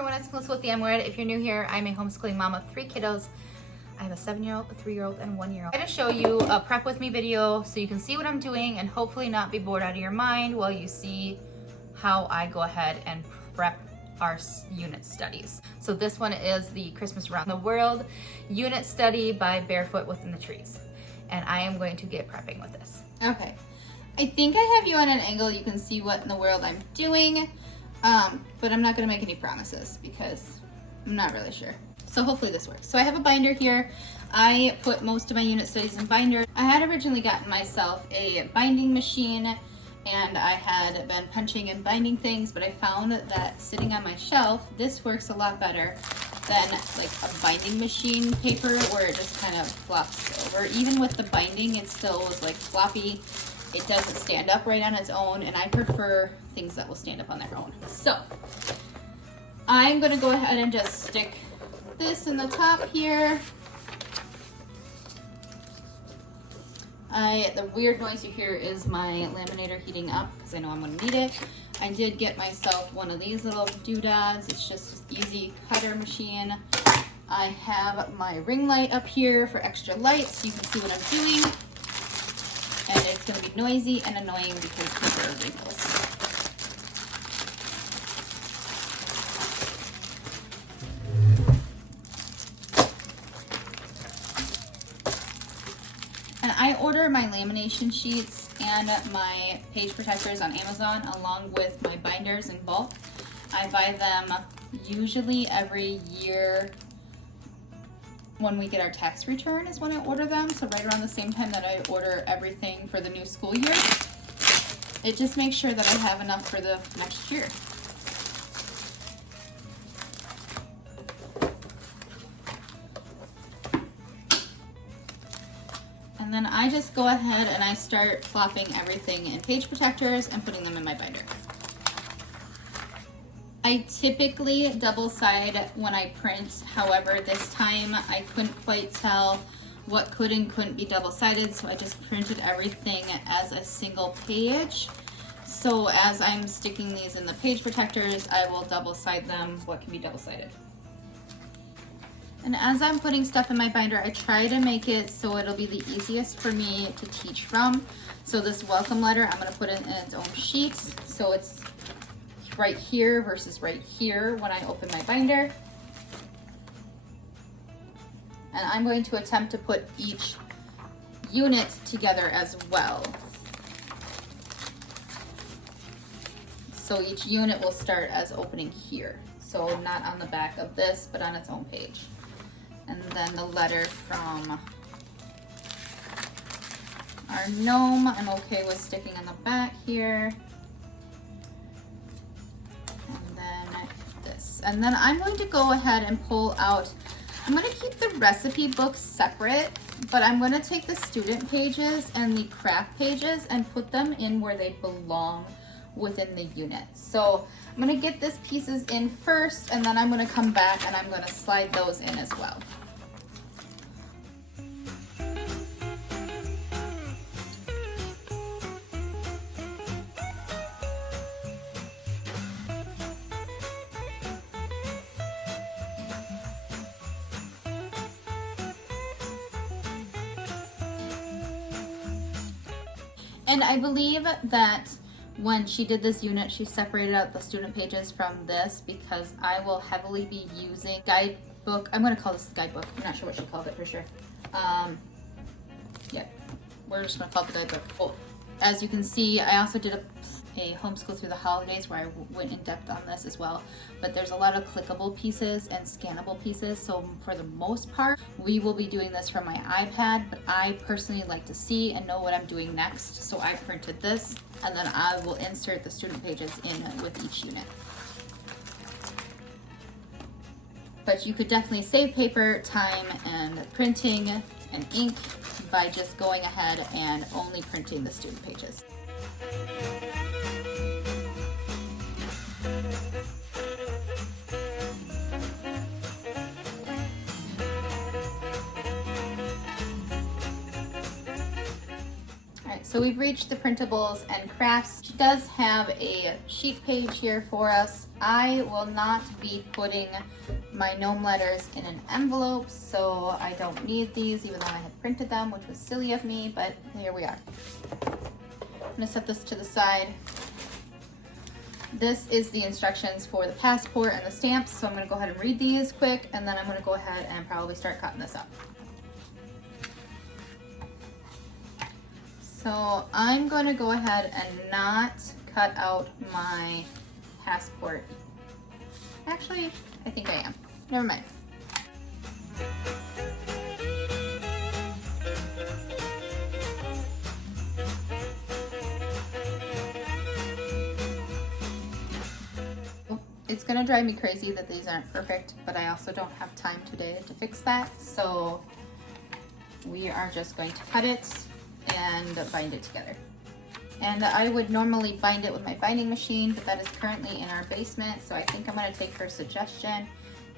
everyone, it's Melissa with the M Word. If you're new here, I'm a homeschooling mom of 3 kiddos. I have a 7-year-old, a 3-year-old, and 1-year-old. I'm going to show you a prep with me video so you can see what I'm doing and hopefully not be bored out of your mind while you see how I go ahead and prep our unit studies. So this one is the Christmas Around the World unit study by Barefoot Within The Threes. And I am going to get prepping with this. Okay. I think I have you on an angle you can see what in the world I'm doing, but I'm not going to make any promises because I'm not really sure. So hopefully this works. So I have a binder here. I put most of my unit studies in binder. I had originally gotten myself a binding machine and I had been punching and binding things, but I found that sitting on my shelf, this works a lot better than like a binding machine paper where it just kind of flops over. Even with the binding, it still was like floppy. It doesn't stand up right on its own, and I prefer things that will stand up on their own. So I'm gonna go ahead and just stick this in the top here. The weird noise you hear is my laminator heating up because I know I'm gonna need it. I did get myself one of these little doodads. It's just an easy cutter machine. I have my ring light up here for extra light so you can see what I'm doing. And it's gonna be noisy and annoying because paper wrinkles. And I order my lamination sheets and my page protectors on Amazon along with my binders in bulk. I buy them usually every year when we get our tax return is when I order them. So right around the same time that I order everything for the new school year. It just makes sure that I have enough for the next year. And then I just go ahead and I start plopping everything in page protectors and putting them in my binder. I typically double side when I print. However, this time I couldn't quite tell what could and couldn't be double sided, so I just printed everything as a single page. So as I'm sticking these in the page protectors, I will double side them what can be double sided. And as I'm putting stuff in my binder, I try to make it so it'll be the easiest for me to teach from. So this welcome letter, I'm gonna put it in its own sheet. So it's right here versus right here when I open my binder. And I'm going to attempt to put each unit together as well. So each unit will start as opening here. So not on the back of this, but on its own page. And then the letter from our gnome, I'm okay with sticking on the back here. And then this. And then I'm going to go ahead and pull out, I'm going to keep the recipe books separate, but I'm going to take the student pages and the craft pages and put them in where they belong within the unit. So I'm going to get this pieces in first, and then I'm going to come back and I'm going to slide those in as well. And I believe that when she did this unit, she separated out the student pages from this because I will heavily be using guidebook. I'm going to call this the guidebook. I'm not sure what she called it for sure. Yeah, we're just going to call it the guidebook. Well, as you can see, I also did a homeschool through the holidays where I went in depth on this as well. But there's a lot of clickable pieces and scannable pieces. So for the most part, we will be doing this from my iPad, but I personally like to see and know what I'm doing next. So I printed this and then I will insert the student pages in with each unit. But you could definitely save paper, time, and printing and ink by just going ahead and only printing the student pages. So we've reached the printables and crafts. does have a sheet page here for us. I will not be putting my gnome letters in an envelope, so I don't need these, even though I had printed them, which was silly of me, but here we are. I'm gonna set this to the side. This is the instructions for the passport and the stamps, so I'm gonna go ahead and read these quick, and then I'm gonna go ahead and probably start cutting this up. So I'm gonna go ahead and not cut out my passport. Actually, I think I am. Never mind. It's gonna drive me crazy that these aren't perfect, but I also don't have time today to fix that. So we are just going to cut it and bind it together. And I would normally bind it with my binding machine, but that is currently in our basement. So I think I'm gonna take her suggestion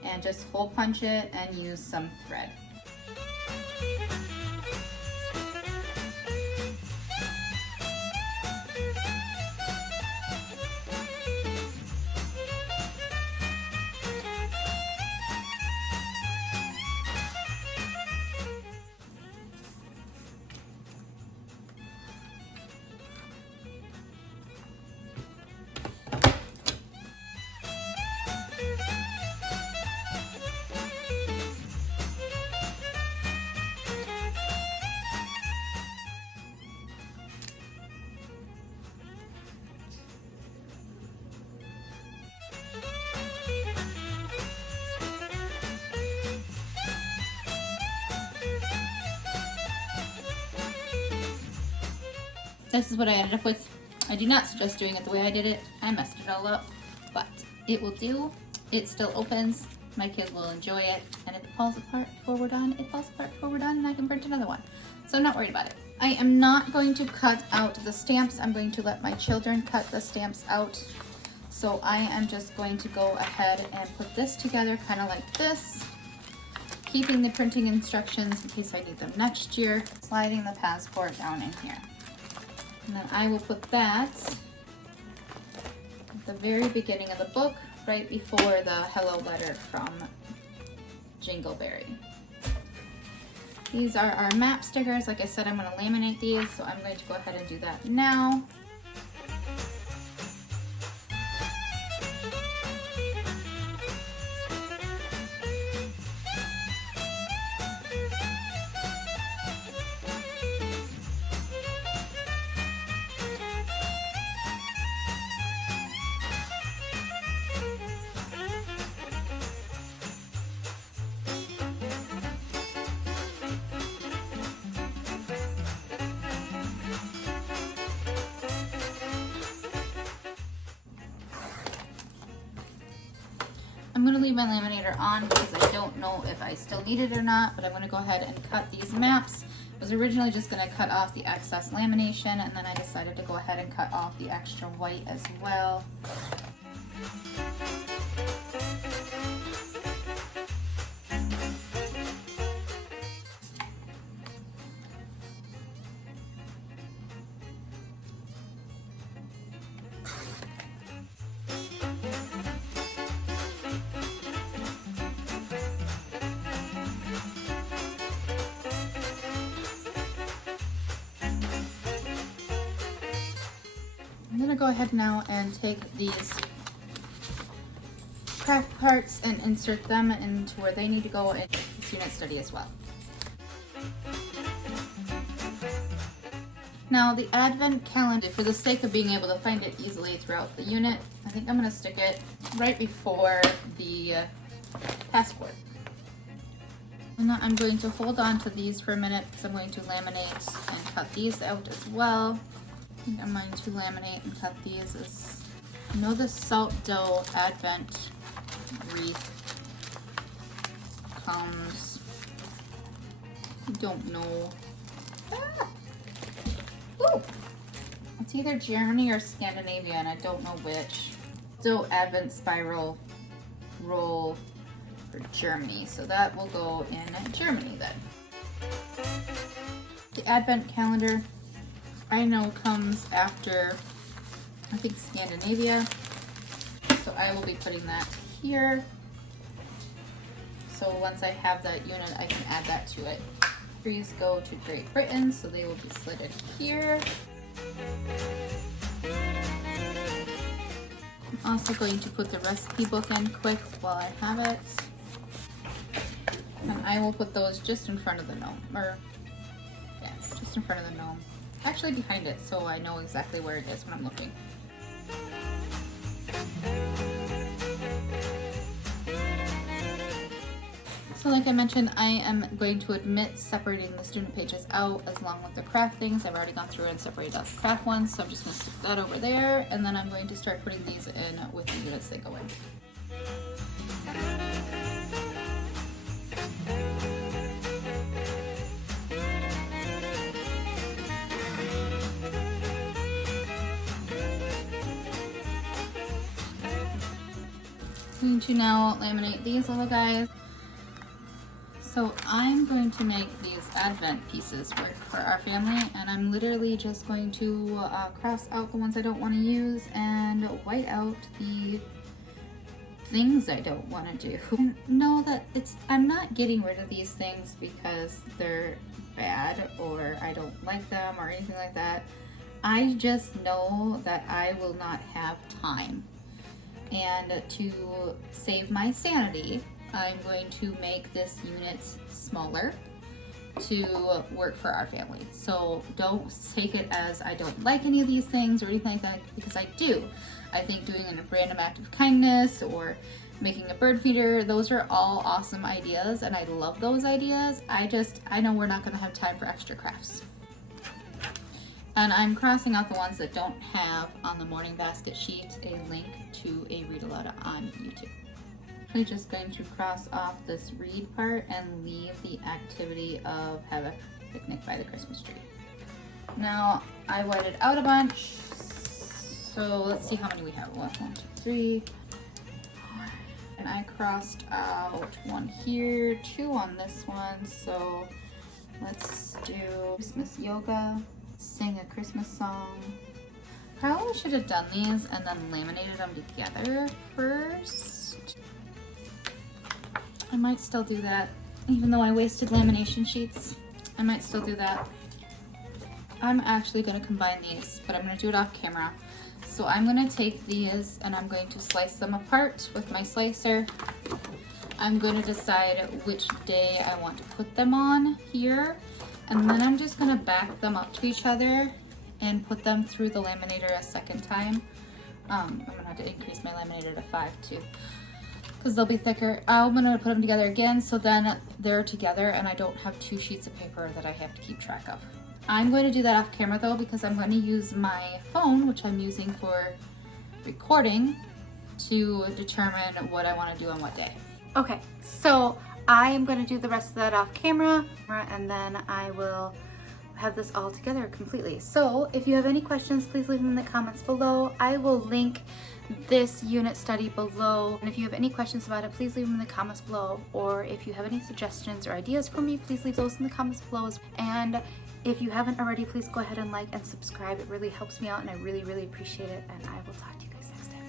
and just hole punch it and use some thread. This is what I ended up with. I do not suggest doing it the way I did it. I messed it all up, but it will do. It still opens. My kids will enjoy it. And if it falls apart before we're done, it falls apart before we're done, and I can print another one. So I'm not worried about it. I am not going to cut out the stamps. I'm going to let my children cut the stamps out. So I am just going to go ahead and put this together kind of like this, keeping the printing instructions in case I need them next year, sliding the passport down in here. And then I will put that at the very beginning of the book, right before the hello letter from Jingleberry. These are our map stickers. Like I said, I'm going to laminate these, so I'm going to go ahead and do that now. I'm going to leave my laminator on because I don't know if I still need it or not, but I'm going to go ahead and cut these maps. I was originally just going to cut off the excess lamination, and then I decided to go ahead and cut off the extra white as well. I'm going to go ahead now and take these craft parts and insert them into where they need to go in this unit study as well. Now the advent calendar, for the sake of being able to find it easily throughout the unit, I think I'm going to stick it right before the passport. And now I'm going to hold on to these for a minute because I'm going to laminate and cut these out as well. I think I'm going to laminate and cut these as, you know, the salt dough advent wreath comes, I don't know. Ah! Ooh! It's either Germany or Scandinavia, and I don't know which. So advent spiral roll for Germany, so that will go in Germany then. The advent calendar, I know, comes after I think Scandinavia. So I will be putting that here. So once I have that unit, I can add that to it. Threes go to Great Britain, so they will be slotted here. I'm also going to put the recipe book in quick while I have it. And I will put those just in front of the gnome, or yeah, just in front of the gnome. Actually behind it, so I know exactly where it is when I'm looking. So like I mentioned, I am going to admit separating the student pages out as long with the craft things. I've already gone through and separated out the craft ones, so I'm just going to stick that over there, and then I'm going to start putting these in with the units that go in. I'm going to now laminate these little guys. So I'm going to make these advent pieces work for our family, and I'm literally just going to cross out the ones I don't want to use and white out the things I don't want to do. Know that I'm not getting rid of these things because they're bad or I don't like them or anything like that. I just know that I will not have time, and to save my sanity, I'm going to make this unit smaller to work for our family. So don't take it as I don't like any of these things or anything like that, because I do. I think doing a random act of kindness or making a bird feeder, those are all awesome ideas and I love those ideas. I know we're not gonna have time for extra crafts. And I'm crossing out the ones that don't have on the morning basket sheet a link to a read aloud on YouTube. I'm just going to cross off this read part and leave the activity of have a picnic by the Christmas tree. Now I whited out a bunch, so let's see how many we have. 1, 2, 3, 4. And I crossed out 1 here, 2 on this one. So let's do Christmas yoga, sing a Christmas song. Probably should have done these and then laminated them together first. I might still do that, even though I wasted lamination sheets. I might still do that. I'm actually going to combine these, but I'm going to do it off camera. So I'm going to take these and I'm going to slice them apart with my slicer. I'm going to decide which day I want to put them on here, and then I'm just going to back them up to each other and put them through the laminator a second time. I'm going to have to increase my laminator to 5 too, because they'll be thicker. I'm gonna put them together again so then they're together and I don't have 2 sheets of paper that I have to keep track of. I'm going to do that off camera though, because I'm going to use my phone, which I'm using for recording, to determine what I want to do on what day. Okay, so I am going to do the rest of that off camera, and then I will have this all together completely. So if you have any questions, please leave them in the comments below. I will link this unit study below, and if you have any questions about it, please leave them in the comments below, or if you have any suggestions or ideas for me, please leave those in the comments below. And if you haven't already, please go ahead and like and subscribe. It really helps me out and I really appreciate it, and I will talk to you guys next time.